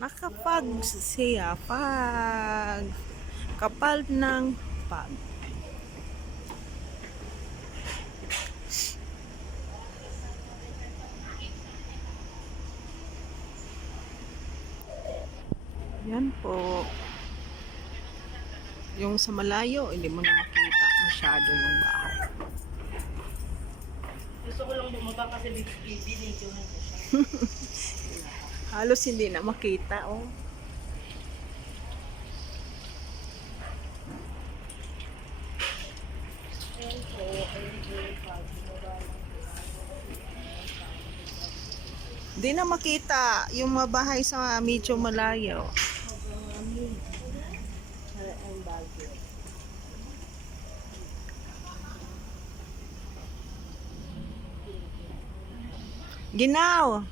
Nakapag siya pag kapal ng pag. Yan po. Yung sa malayo, hindi mo na makita masyado yung bahay. Gusto ko lang bumaba kasi binidyo na siya. Halos hindi na makita, oh. Ayan po, Hindi na makita yung mga bahay sa medyo malayo. Ginaw!